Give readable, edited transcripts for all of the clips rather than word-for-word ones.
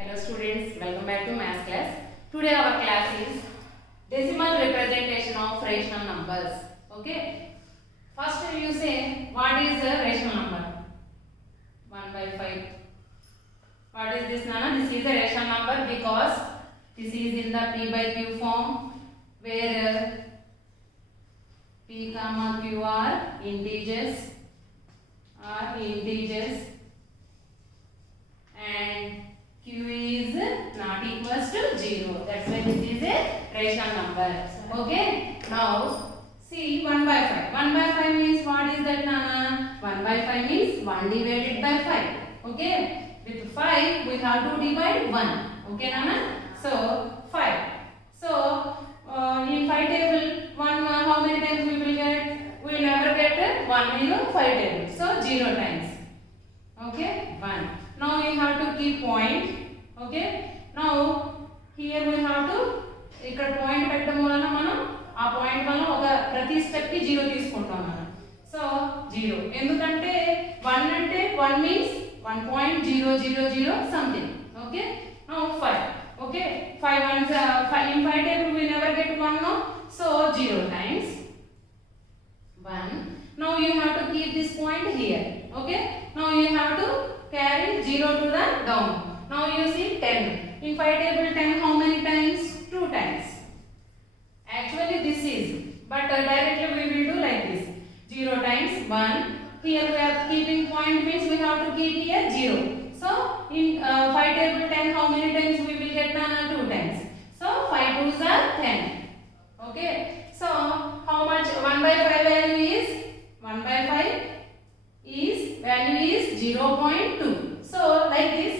Hello students, welcome back to math class. Today our class is decimal representation of rational numbers. Okay. First you say what is a rational number? 1 by 5. What is this, Nana? This is a rational number because this is in the P by Q form where P comma Q are integers and Q is not equals to 0. That's why this is a rational number. Okay. Now see 1 by 5. 1 by 5 means what is that, Nana? 1 by 5 means 1 divided by 5. Okay. With 5 we have to divide 1. Okay, Nana? So 5. So in 5 table 1 how many times we will get? We will never get 1 in 5 table. So 0 times. Okay, 1. Now you have to keep point. Okay. Now here we have to ఇక్కడ point పెట్టడం వలన మనం ఆ point వలన ఒక ప్రతి step కి 0 తీసుకుంటాం మనం. సో 0 ఎందుకంటే 1 అంటే 1 means 1.000 something. Okay. Now 5. Okay. 5 ones in 5 table we never get 1 no. So 0 times 1. Now you have to keep this point here. Okay. Now you have to carry 0 to the down. Now you see 10. In 5 table 10 how many times? 2 times. Actually this is, but directly we will do like this. 0 times 1. Here we are keeping point means we have to keep here 0. So in 5 table 10 how many times we will get? 2 times. So 5 2s are 10. Okay. So how much 1 by 5 value is? 1 by 5 is value is 0.2. So like this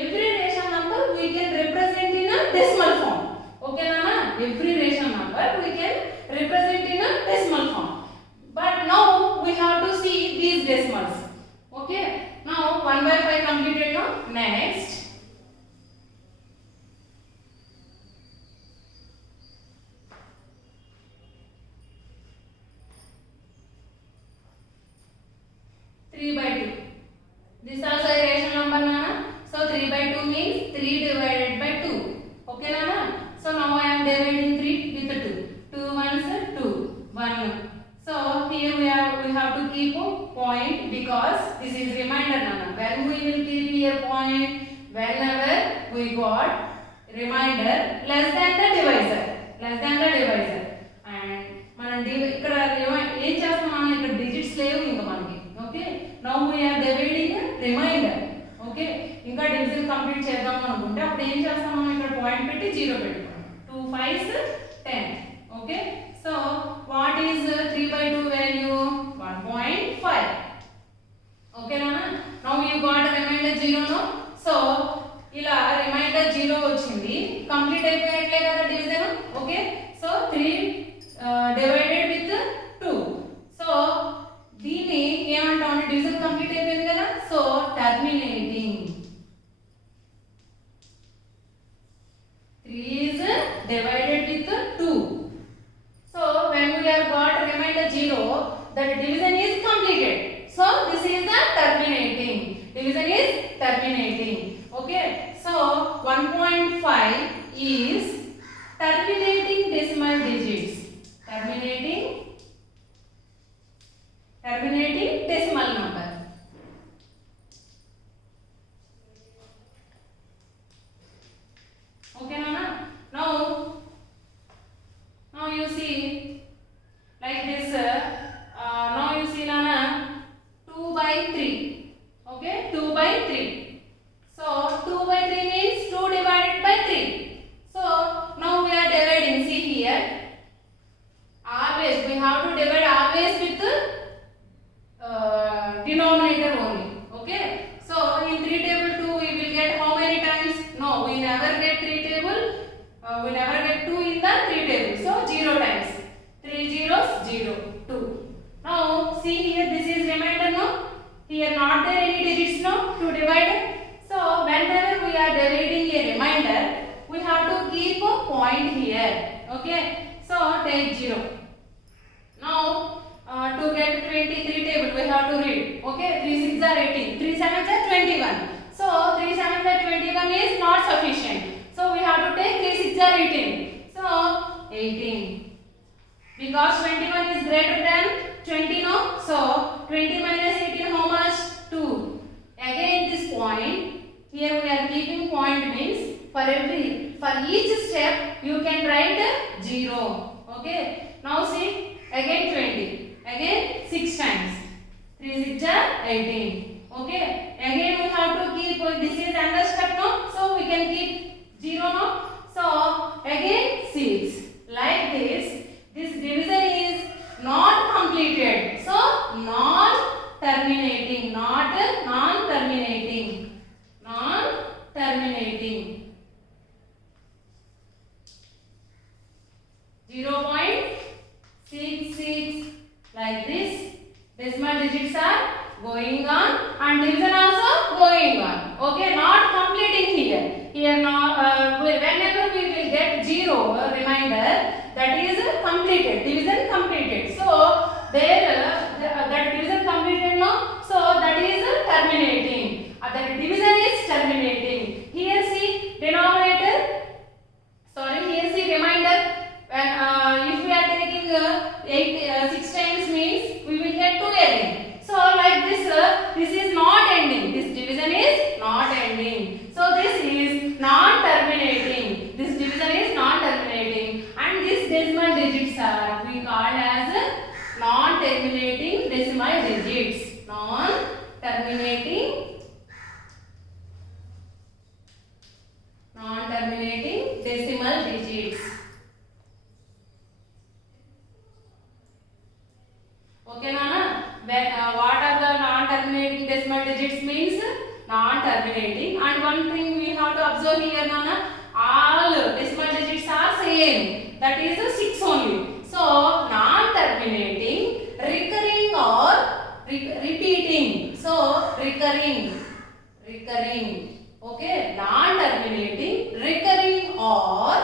every rational number we can represent in a decimal form. Okay, Nana? Every rational number we can represent in a decimal form. But now we have to see these decimals. Okay. Now 1 by 5 completed now. Next. Three by 2. This also a rational number, Nana. So 3 by 2 means 3 divided by 2. Okay, Nana? So now I am dividing 3 with 2. 2 ones 2. 1. So here we have to keep a point because this is reminder, Nana. When we will keep here point? Whenever we got reminder less than the divisor. Less than the divisor. And మనం ఇక్కడ ఏం చేస్తాం మనం ఇక్కడ digits లేవు ఇంకా మనకి. Okay. Now we are dividing remainder. Okay. ఇంకా డివిజన్ కంప్లీట్ చేద్దాం అనుకుంటే అప్పుడు ఏం చేస్తాం మనం ఇక్కడ పాయింట్ పెట్టి 0 పెట్టుకుంటాం. 2 5s 10. Okay. So what is 3 by 2 value? 1.5. Okay నానా? Now you got remainder 0 no. So ఇలా రిమైండర్ 0 వచ్చింది. కంప్లీట్ అయిపోయినట్లే కదా division. Okay. So 3 divided with 2. So దీన్ని ఏమంటాం? డివిజన్ కంప్లీట్ అయిపోయింది కదా. So terminating 3 is divided with 2. So when we have got remainder 0, the division is completed. So this is the terminating. Division is terminating. Okay. So 1.5 is terminating decimal digits. Terminating decimal number. Okay, Nana? Now you see like this. Now you see, Nana, 2 by 3. Okay, 2 by 3. So 2 by 3 means 2 divided by 3. So now we are dividing. See here. Always we have to divide always with denominator only. Okay. So in 3 table 2 we will get how many times? No, we never get 3 table. We never get 2 in the 3 table. So 0 times. 3 zeros 0 2. Now see here this is remainder no. Here not there any digits no to divide. So whenever we are dividing a remainder we have to keep a point here. Okay. So take 0. Now to get 23 table we have to read. Okay. 3 6 are 18. 3 7 are 21. So 3 7 are 21 is not Because 21 is greater than 20, no? So 20 minus 18, how much? 2. Again this point, here we are keeping point means for each step you can write 0. Okay. Now see, again 20, again 6 times. 3 6 are 18. Okay. Again we have to keep, this is another step, no? So we can keep 0, no? So again 6. Like this, this division is not completed. So non-terminating, not non-terminating, non-terminating. 0.66 like this. Decimal digits are going on and division also going on. Okay, not completing here. Here now, whenever we will get 0 reminder, that is completed, division completed. So there that division completed, no? So that is terminating. That division is terminating. Here see denominator. Sorry, here see reminder. When if we are taking 6 times means we will get 2 again. So like this, this is not ending. This division is not ending. So this is non-terminating. This division is non-terminating, and these decimal digits are we called as non-terminating decimal digits. Non-terminating decimal digits. Okay, Nana? What are the non-terminating decimal digits means? Non-terminating, and one thing we have to observe here, Nana, all decimal digits are same, that is 6 only. So non-terminating, recurring or repeating. So recurring. Okay, non-terminating, recurring or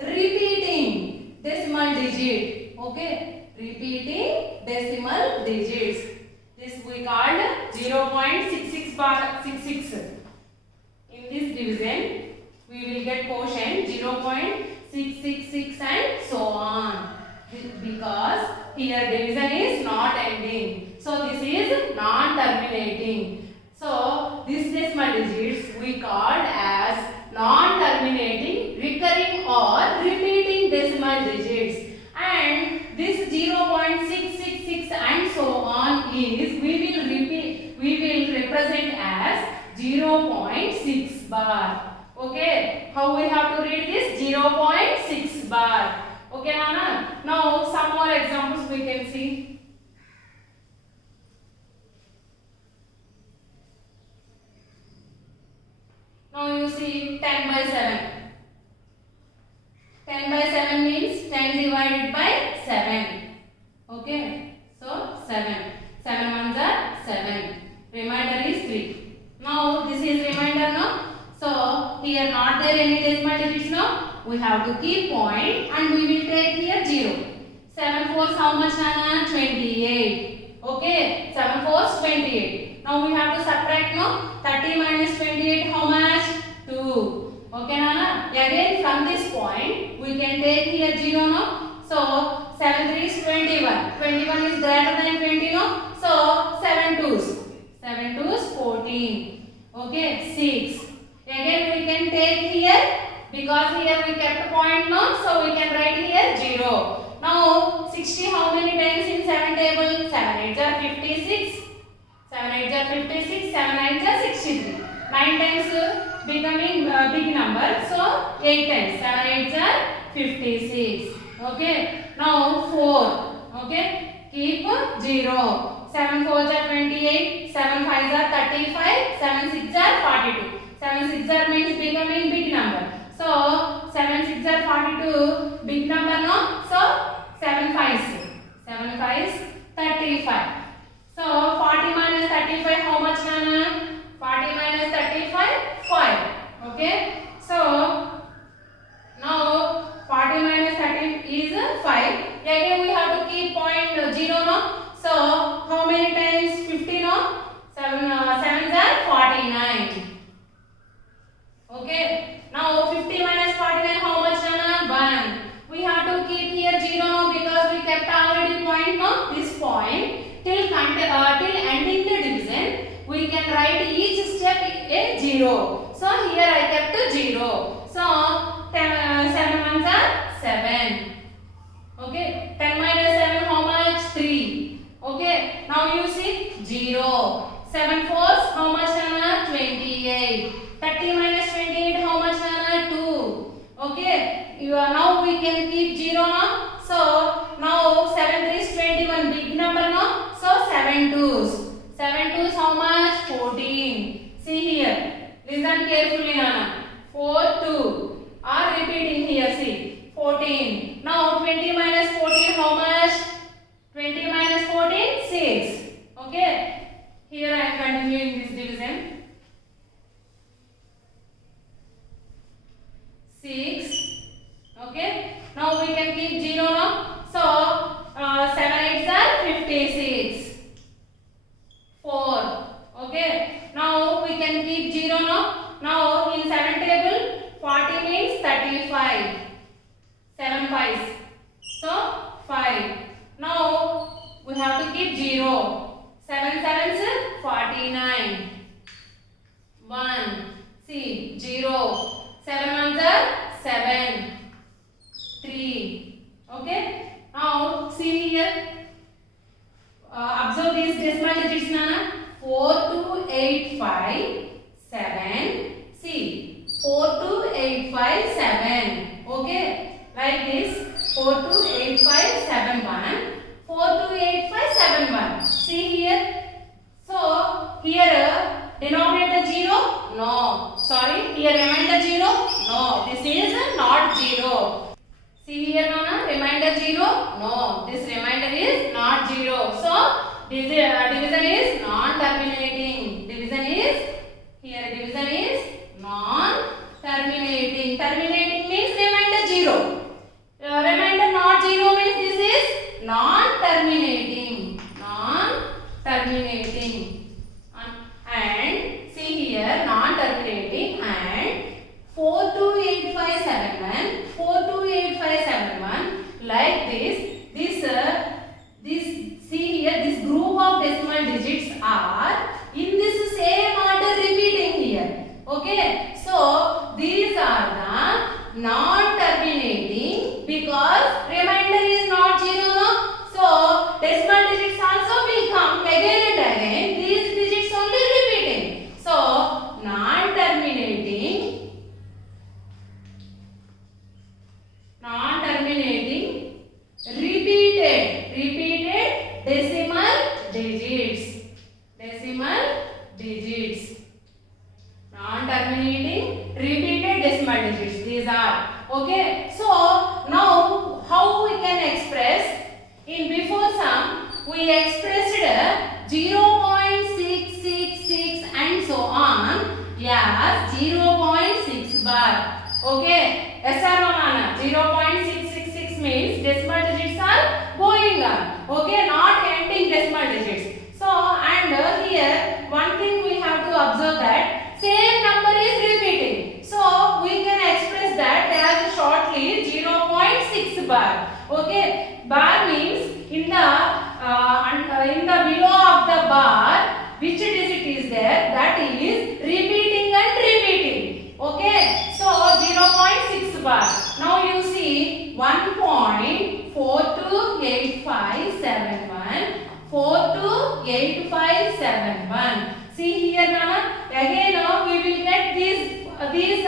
repeating decimal digit. Okay, repeating decimal digits. This we called 0.66. In this division, we will get quotient 0.666 and so on. Because here division is not ending. So this is non-terminating. So this decimal digits we called as non-terminating, recurring or repeating decimal digits. And this 0.666 and so on is we will represent as 0.6 bar. Okay, how we have to read this? 0.6 bar. Okay, Nana? Now some more examples we can see. Now you see 10 by 7. 10 by 7 means 10 divided by 7. Okay, so 7. 7 ones are 7. Remainder is 3. Now this is remainder, no? So here not there any decimal digits, no? We have to keep point and we will take here 0. 7 fours how much, Nana? 28. Okay, 7 fours 28. Now we have to subtract, no? 30 minus 28 how much? 2. Okay, Nana? Again from this point we can take here 0, no? So 7 3 is 21. 21 is greater than 20, no? So 7 2s. 7 2s 14. Okay, 6. Again we can take here, because here we kept point, no? So we can write here 0. Now 60 how many times in 7 table? 7 8s are 56. 7 8s are 56. 7 9s are 63. 9 times becoming big number. So 8 times. 7 8s are 56. Okay. Now 4. Okay. Keep 0. 7 4s are 28. 7 5s are 35. 7 6s are 42. 7 6s are means becoming big number. So 7 6s are 42. Big number, no? So 7 5s. 7 5s 35. So 40 minus 35 how much, Nana? 40 minus 35 5. Okay. So now 40 minus 30 is 5. Again we have to keep point 0, no? So how many times? 50, no? 7 7s are 49. Okay. Now 50 minus 49 how much, Nana? 1. We have to keep here 0, no? Because we kept till ending the division, we can write each step a 0. So here I kept 0. So 7 ones are 7. Okay, 10 minus 7 how much? 3. Okay, now you see 0. 7 fours how much? 28. 30 minus 28 how much? 2. Okay, now we can keep 0 now. So now 7 3 is 21, big number now. So 7 twos. 7 twos how much? 14. See here. Listen carefully, Nana. 4 2 are repeating here. See 14. Now 20 minus 14 how much? 20 minus 14 6. Okay. Here I am continuing this division. 6. Okay. Now we can keep 0 now. So 7 8s are 56. 4. Okay. Now we can keep 0 now. Now in 7 table 40 means 35. 7 5s. So 5. Now we have to keep 0. 7 7s 49. 1. See 0. 7 1s are 7. 3. Okay. Now see here. Observe these decimal digits, Nana. 4 2 8 5 7. See 4 2 8 5 7. Okay. Like this. 4 2 8 5 7 1. 4 2 8 5 7 1. See here. So here denominator 0? No. Sorry. Here remainder 0? No. This is not 0. See here, Nana. Remainder 0? No. This remainder is not 0. So division is non-terminating. Division is non-terminating. Terminating means remainder 0. Remainder not 0 means this is non-terminating. Non-terminating. And see here non-terminating and 4 2 8 5 7 1. 4 2 8 5 7 1. Like this. See here, this group of decimal digits are in this same order repeating here. Okay. So these are the non-terminating because remainder is not 0 no. So decimal digits also will come again and again. These digits only repeating. So non-terminating repeated decimal digits. Non-terminating repeated decimal digits. These are. Okay. So now how we can express? In before sum we expressed 0.666 and so on as 0.6 bar. Okay. Yes or no, Nana? 0.666 means decimal digits are going on. Okay. Not ending decimal digits. So and here one thing we have to observe that same number is repeating. So we can express that as shortly 0.6 bar. Okay. Bar means in the below of the bar which digit is there, that is repeating and repeating. Okay. So 0.6 bar. Now you see 1.428571. 428571. See here, Nana. Again, we will get these digits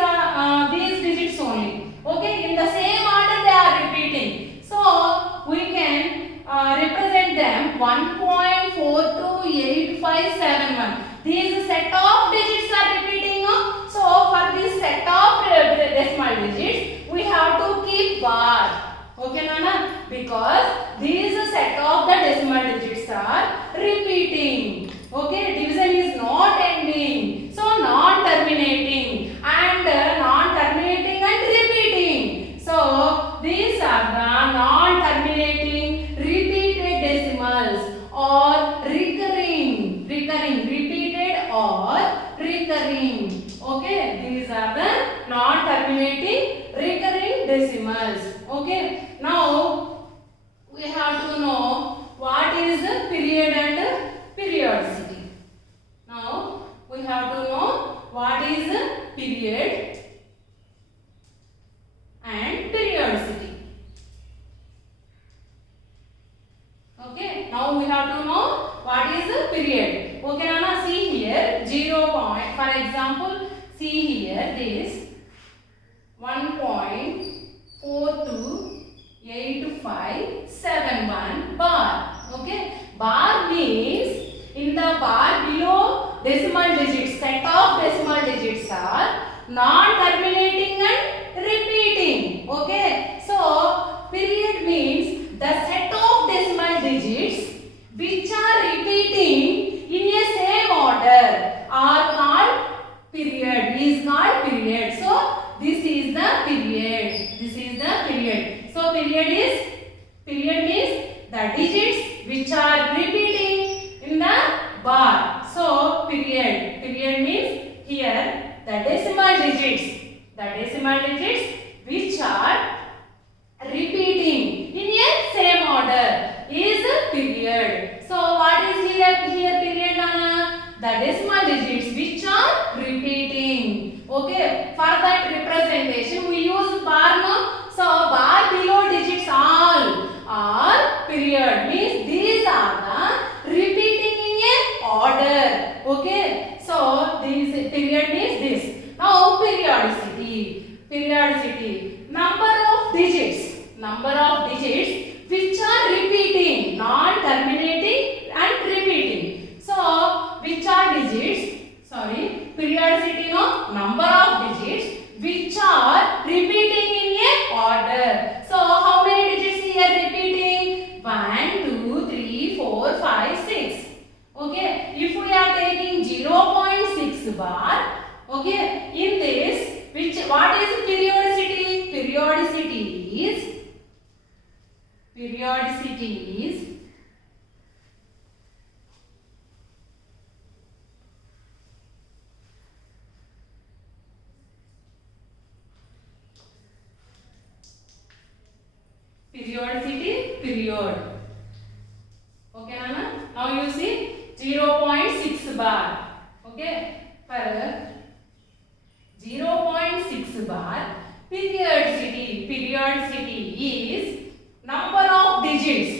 only. Okay, in the same order they are repeating. So we can represent them 1.428571. These set of digits are repeating. So for this set of decimal digits, we have to keep bar. Okay, Nana? Because these set of the decimal digits are repeating. Okay, division is not ending. So non-terminating and non-terminating and repeating. So these are the non-terminating repeated decimals or recurring, repeated or recurring. Okay, these are the non-terminating recurring decimals. Okay. Now we have to know what is period and Okay, so period means the set of decimal digits which are repeating in a same order are called period. Is called period. So this is the period. This is the period. So period means the digits which are repeating in the bar. So period means here the decimal digits which are repeating in a same order is period. So what is here period, Nana? The decimal digits which are repeating. Okay, for that representation we use bar, no? So bar below digits all are period, means these are the repeating in a order. Okay, so this period means this. Now periodicity, number of digits which are repeating, non-terminating and repeating. So which are digits? Sorry, periodicity, no, number of digits which are repeating in a order. So how many digits here repeating? 1, 2, 3, 4, 5, 6. Okay, if we are taking 0.6 bar, okay, in this, what is periodicity? Periodicity is period. Okay, Nana? Now you see 0.6 bar. Okay, for 0.6 bar, periodicity is number of digits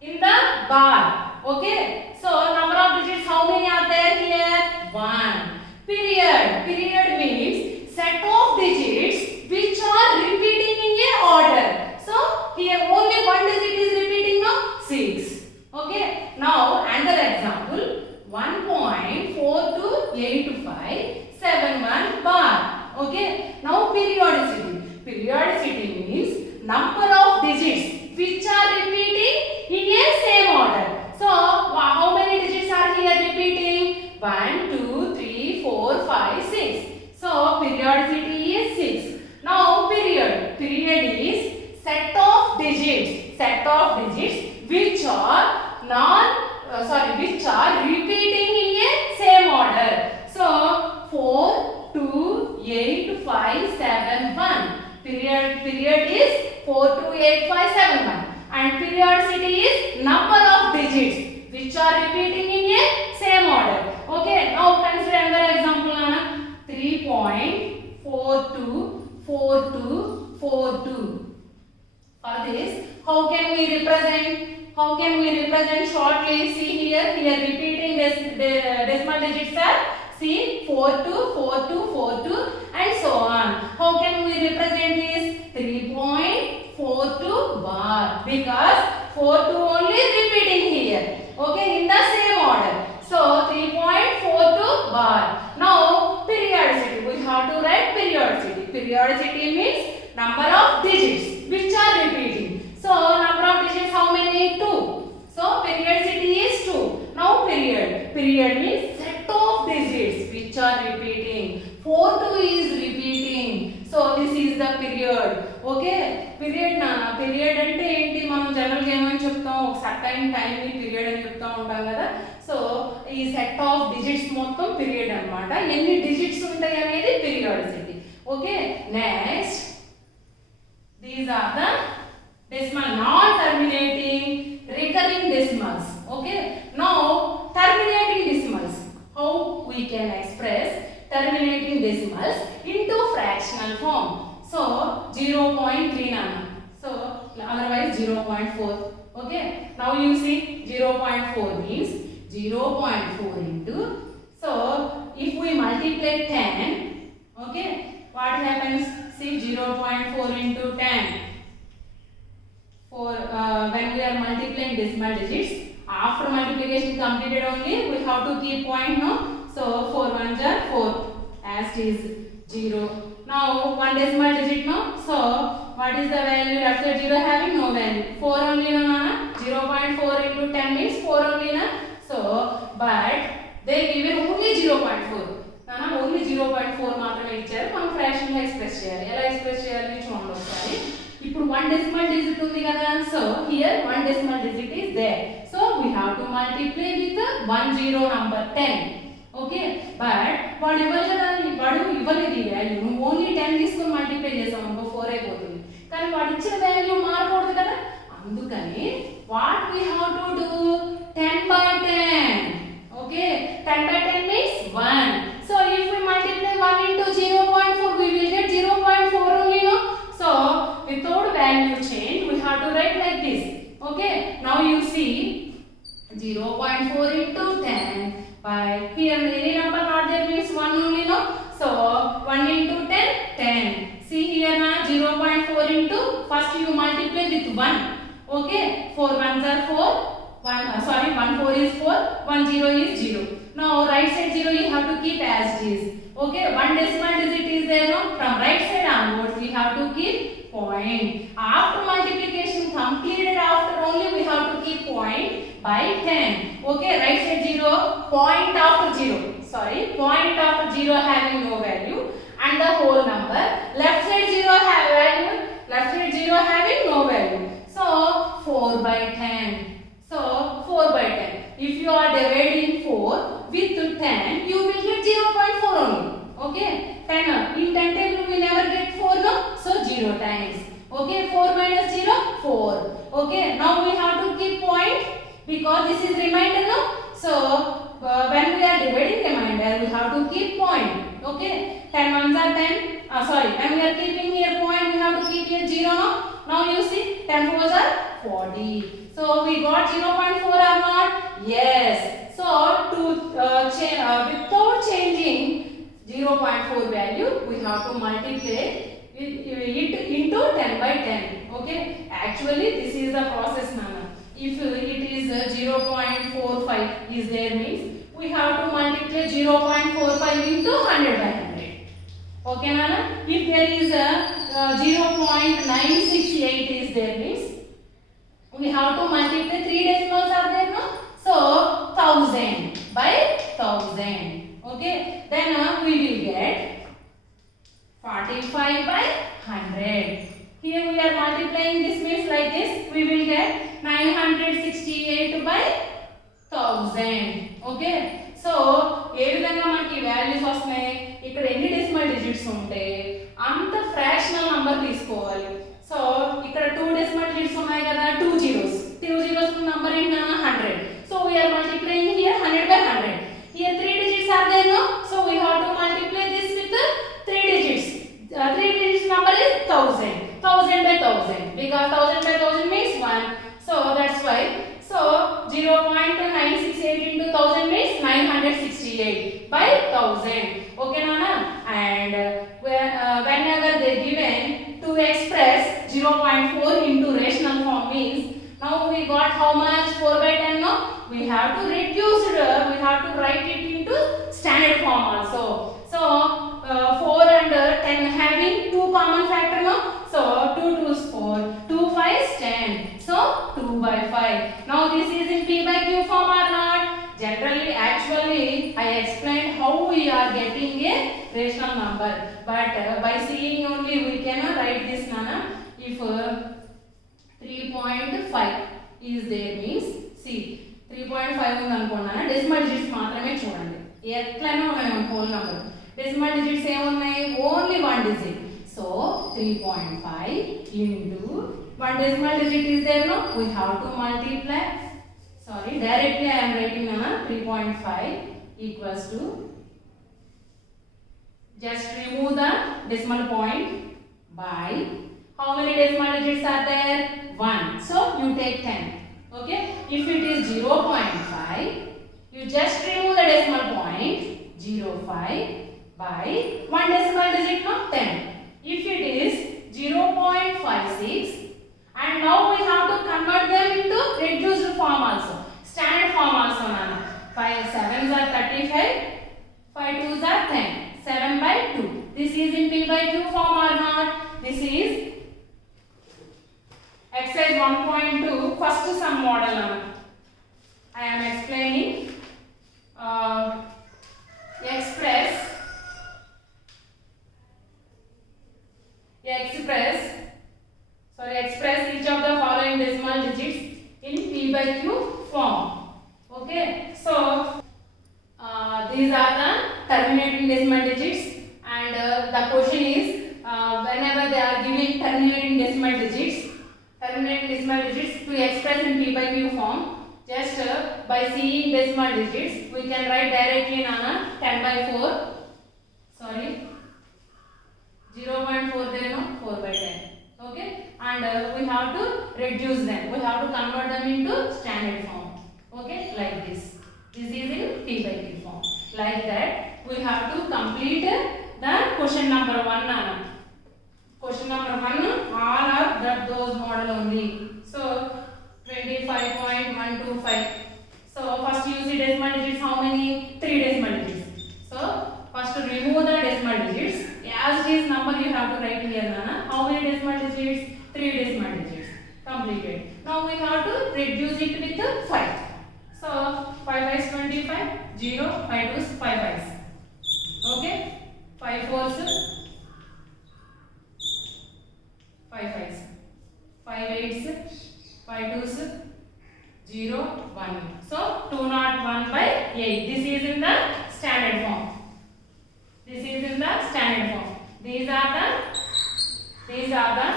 in the bar. Okay, so number of digits, how many are there here? 1. Period means set of digits which are repeating in a order. So here only one digit is repeating, no? 6. Okay, now another example, 1.428571 bar. Okay, now periodicity means number of digits which are repeating in a same order. So how many digits are here repeating? 1, 2, 3, 4, 5, 6. So periodicity is 6. Now period is set of digits which are repeating in a same order. So 4, 2, 8, 5, 7, 1. Period is 4, 2, 8, 5, 7, 1. And periodicity is number of digits which are repeating in a same order. Okay, now consider another example, Nana. 3.424242. For this, how can we represent shortly? See here repeating decimal digits are, see, 42, 42, 42 and so on. How can we represent this? 3.42 bar, because 42 only repeating here. Okay, in the same order. So 3.42 bar. Now periodicity, we have to write periodicity. Periodicity means number of digits which are repeating. So number of digits, how many? 2. So periodicity is 2. Now period means set of digits which are repeating. 42 is repeating. So this is the period. Okay, period అంటే ఏంటి? మనం general గా ఏమని చెప్తాం, ఒక certain time ని period అని చెప్తా ఉంటాం కదా. సో ఈ సెట్ ఆఫ్ డిజిట్స్ మొత్తం పీరియడ్ అన్నమాట. ఎన్ని డిజిట్స్ ఉంటాయి అనేది periodicity. Okay, next these are the decimal non-terminating recurring decimals. Okay, now terminating decimals. How we can express terminating decimals into fractional form? So 0.3 nana. So otherwise 0.4. Okay, now you see 0.4 means 0.4 into. So if we multiply 10, okay, what happens? See 0.4 into 10. When we are multiplying decimal digits, after multiplication completed only we have to keep point, no? So 4 1s are 4. as it is 0. Now one decimal digit now. So what is the value? Left side 0 having no value. 4 only na nana. 0.4 into 10 means 4 only na. So but they given only 0.4. Nana only 0.4 మాత్రమే ఇచ్చారు. మనం fraction లో express చేయాలి. ఎలా express చేయాలి చూడండి ఒకసారి. ఇప్పుడు one decimal digit ఉంది కదా. So here one decimal digit is there. So we have to multiply with the 10 number 10. Okay, but వాడు ఇవ్వాలి కదా, వాడు ఇవ్వలేదు ఈ వాల్యూ. నువ్వు ఓన్లీ 10 తీసుకొని మల్టిప్లై చేసావు అనుకో 4 అయిపోతుంది. కానీ వాడు ఇచ్చిన వాల్యూ మారకూడదు కదా, అందుకని what we have to do 10/10. Okay, 10/10 means 1. So if we multiply 1 into 0.4 we will get 0.4 only, no? So without value change we have to write like this. Okay, now you see 0.4 into 10 by here any number not there means 1 only, no? So 1 into 10 10. See here na 0.4 into first you multiply with 1. Okay, 4 ones are 4. 1 4 is 4, 1 0 is 0. Now right side 0 you have to keep as it is. Okay, one decimal digit is there, no? From right side onwards we have to keep point. After multiplication completed, after only we have to keep point by 10. Okay, right side 0, point after 0. Sorry, point after 0 having no value and the whole number. Left side 0 have value, left side 0 having no value. So 4/10. So 4/10. If you are dividing 4 with 10, you will get 0.4 only. Okay, 10. In 10 table we never get 4, no? So 0 times. Okay, 4 minus 0, 4. Okay, now we have to keep point because this is remainder, no? So when we are dividing remainder, we have to keep point. Okay, 10 ones are 10. When we are keeping here point, we have to keep here 0, no? Now you see 10 fours are 40. So we got 0.4 or not? Yes. So to without changing 0.4 value, we have to multiply it into 10/10. Okay. Actually, this is the process, Nana. If it is 0.45 is there means we have to multiply 0.45 into 100/100. Okay, Nana. If there is a 0.968 is there means we have to multiply 3 decimals are there, no? So 1000/1000. Okay, then we will get 45/100. Here we are multiplying this means like this we will get 968/1000. Okay, so ఏ విధంగా మనకి values వస్తున్నాయి, ఇక్కడ ఎన్ని decimal digits ఉంటే అంత fractional number తీసుకోవాలి. So ఇక్కడ 2 decimal digits ఉన్నాయి కదా, 2 zeros నంబర్ ఏంటి 100. So we are multiplying here 100/100. Here 3 digits are there, no? So we have to multiply this with 3 digits. 3 digits number is 1000. 1000/1000 because 1000/1000 means 1. So that's why. So 0.968 into 1000 means 968/1000. Okay, Nana? And whenever they given to express 0.4 into rational form means now we got how much 4/10, no? We have to reduce it, we have to write it into standard form also. So 4 and 10 having 2 common factor, no? So 2 2 is 4, 2 5 is 10. So 2/5. Now this is in p/q form or not? Generally, actually I explained how we are getting a rational number, but by seeing only we cannot write this, Nana. If 3.5 is there means see 3.5 ఉంది అనుకున్నాను, decimal digits మాత్రమే చూడండి. ఎట్లైనా ఉన్నాయి whole number, decimal digits ఏమున్నాయి only 1 digit. So 3.5 into 1 decimal digit is there, no? We have to multiply. Sorry, directly I am writing 3.5 equals to, just remove the decimal point by how many decimal digits are there? 1. So you take 10. Okay, if it is 0.5 you just remove the decimal point 0.5 by 1 decimal digit, no? 10. If it is 0.56 and now we have to convert them into reduced form also, standard form also, Nana. 5 7s are 35, 5 2s are 10, 7/10. by Q form or not? This is exercise 1.2 first sum model. I am explaining. Express each of the following decimal digits in P by Q form. Okay, so these are the terminating decimal digits, and the question is whenever they are giving terminating decimal digits to express in P by Q form, just by seeing decimal digits we can write directly on a 10 by 4. Sorry, 0.4 there, no, 4 by 10. Okay, and we have to reduce them. We have to convert them into standard form. Okay, like this. This is in P by Q form. Like that, we have to complete the question number 1. Question number 1, all are those model only. So 25.125. So first you see decimal digits. How many? 3 decimal digits. So first to remove the decimal digits. As it is number you have to write here, Nana. How many decimal digits? 3 decimal digits. Completed. Now we have to reduce it with 5. So 5 is 25, 0, 5 2s, 5 5s. Okay? 5 4s, 5 5s. 5 8s, 5 2s, 0, 1. So 201 by 8. This is in the standard form. These are the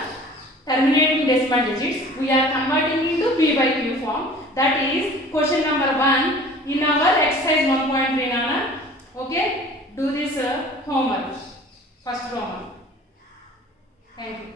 terminating decimal digits. We are converting into P by Q form. That is question number 1 in our exercise 1.3, Nana. Okay, do this homework. First homework. Thank you.